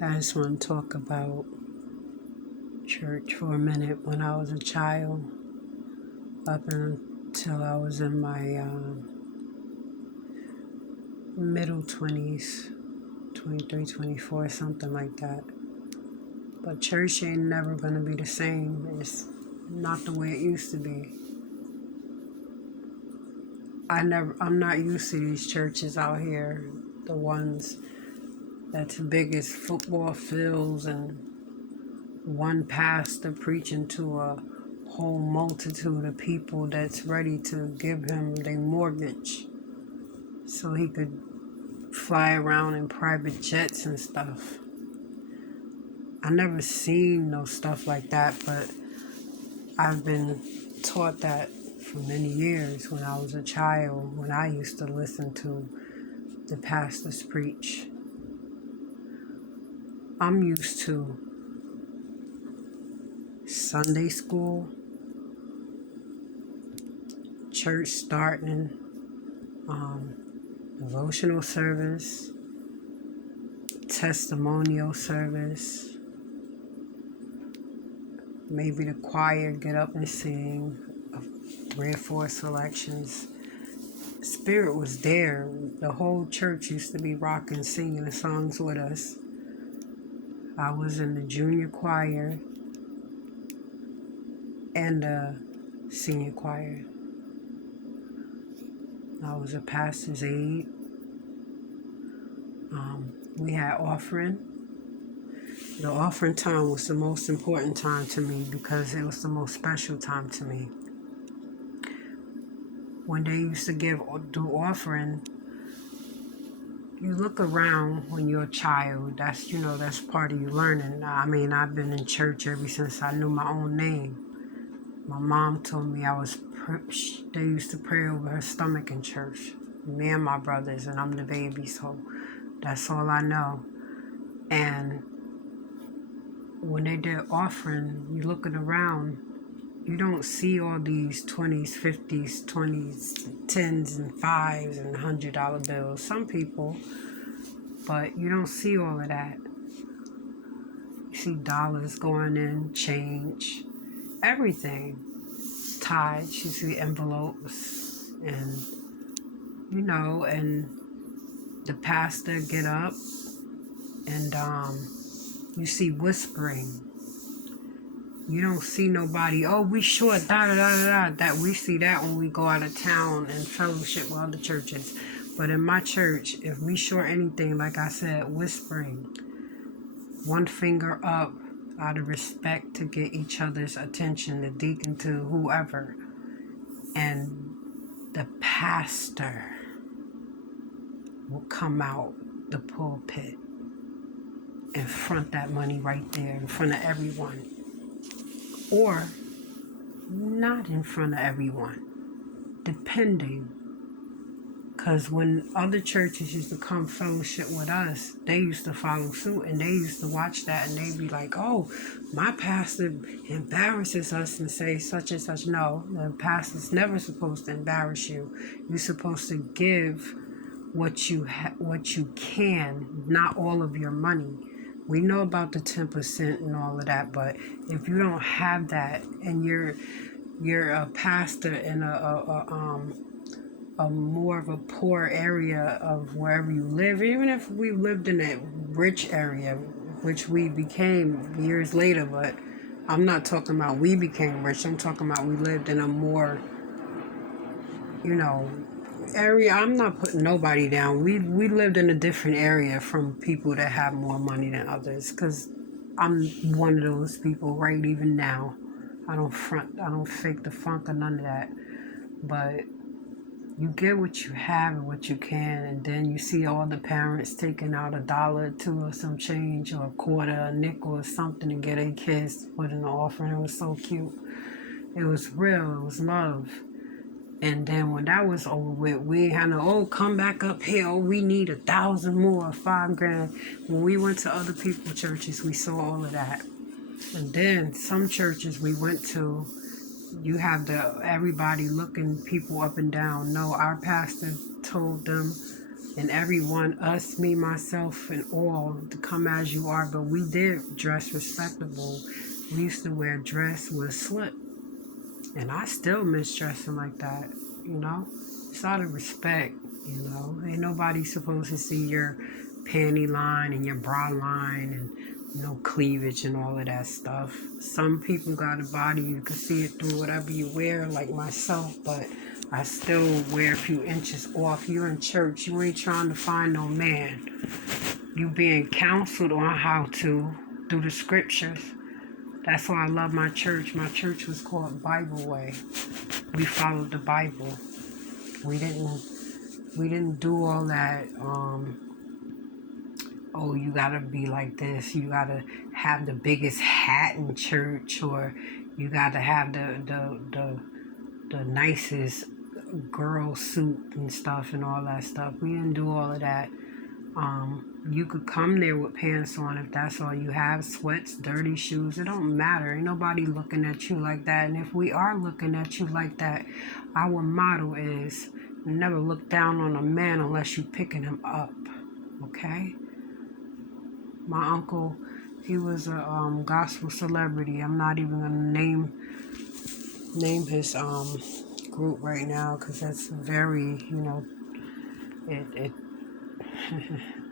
I just want to talk about church for a minute. When I was a child, up until I was in my middle 20s, 23, 24, something like that. But church ain't never going to be the same. It's not the way it used to be. I'm not used to these churches out here, the ones that's big as football fields and one pastor preaching to a whole multitude of people that's ready to give him their mortgage so he could fly around in private jets and stuff. I never seen no stuff like that, but I've been taught that for many years when I was a child, when I used to listen to the pastors preach. I'm used to Sunday school, church starting, devotional service, testimonial service, maybe the choir get up and sing 3 or 4 selections. Spirit was there. The whole church used to be rocking, singing the songs with us. I was in the junior choir and the senior choir. I was a pastor's aide. We had offering. The offering time was the most important time to me because it was the most special time to me. When they used to do offering, you look around when you're a child. That's part of you learning. I mean, I've been in church ever since I knew my own name. My mom told me they used to pray over her stomach in church. Me and my brothers, and I'm the baby, so that's all I know. And when they did offering, you looking around, you don't see all these 20s, 50s, 20s, 10s, and 5s and $100 bills. Some people, but you don't see all of that. You see dollars going in, change, everything. Tithes, you see envelopes, and and the pastor get up, and you see whispering. You don't see nobody, oh, we short, da-da-da-da-da. That we see that when we go out of town and fellowship with other churches. But in my church, if we short anything, like I said, whispering, one finger up out of respect to get each other's attention, the deacon to whoever. And the pastor will come out the pulpit and front that money right there in front of everyone. Or not in front of everyone, depending. Because when other churches used to come fellowship with us, they used to follow suit and they used to watch that and they'd be like, oh, my pastor embarrasses us and say such and such. No, the pastor's never supposed to embarrass you. You're supposed to give what you can, not all of your money. We know about the 10% and all of that, but if you don't have that and you're a pastor in a more of a poor area of wherever you live, even if we lived in a rich area, which we became years later, but I'm not talking about we became rich. I'm talking about we lived in a more, area. I'm not putting nobody down. We lived in a different area from people that have more money than others, because I'm one of those people right even now. I don't front, I don't fake the funk or none of that. But you get what you have and what you can, and then you see all the parents taking out $1 or $2 or some change, or a quarter, a nickel or something to get their kids to put in the offering. It was so cute. It was real. It was love. And then when that was over with, we had to, come back up here. Oh, we need 1,000 more, $5,000. When we went to other people's churches, we saw all of that. And then some churches we went to, you have everybody looking people up and down. No, our pastor told them, and everyone, us, me, myself, and all, to come as you are. But we did dress respectable. We used to wear dress with a slip, and I still miss dressing like that. You know, it's out of respect. You know, ain't nobody supposed to see your panty line and your bra line and no cleavage and all of that stuff. Some people got a body, you can see it through whatever you wear, like myself, but I still wear a few inches off. You're in church, you ain't trying to find no man. You being counseled on how to through the scriptures. That's why I love my church. My church was called Bible Way. We followed the Bible. We didn't do all that oh, you gotta be like this, you gotta have the biggest hat in church, or you gotta have the nicest girl suit and stuff and all that stuff. We didn't do all of that. You could come there with pants on if that's all you have, sweats, dirty shoes, it don't matter. Ain't nobody looking at you like that. And if we are looking at you like that, our motto is never look down on a man unless you picking him up. Okay? My uncle, he was a gospel celebrity. I'm not even gonna name his group right now because that's very, you know, it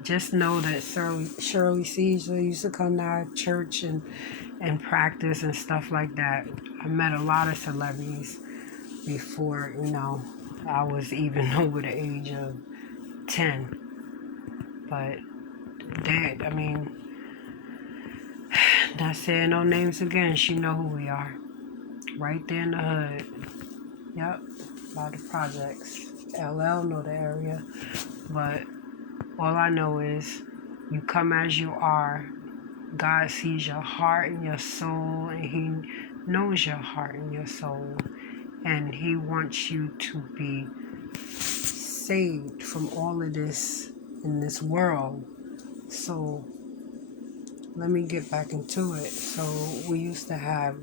just know that Shirley Caesar used to come to our church and practice and stuff like that. I met a lot of celebrities before, you know, I was even over the age of 10. But they, I mean, not saying no names again, she know who we are. Right there in the hood. Yep, by the projects. LL know the area. But all I know is you come as you are. God sees your heart and your soul, and He knows your heart and your soul. And He wants you to be saved from all of this in this world. So let me get back into it. So we used to have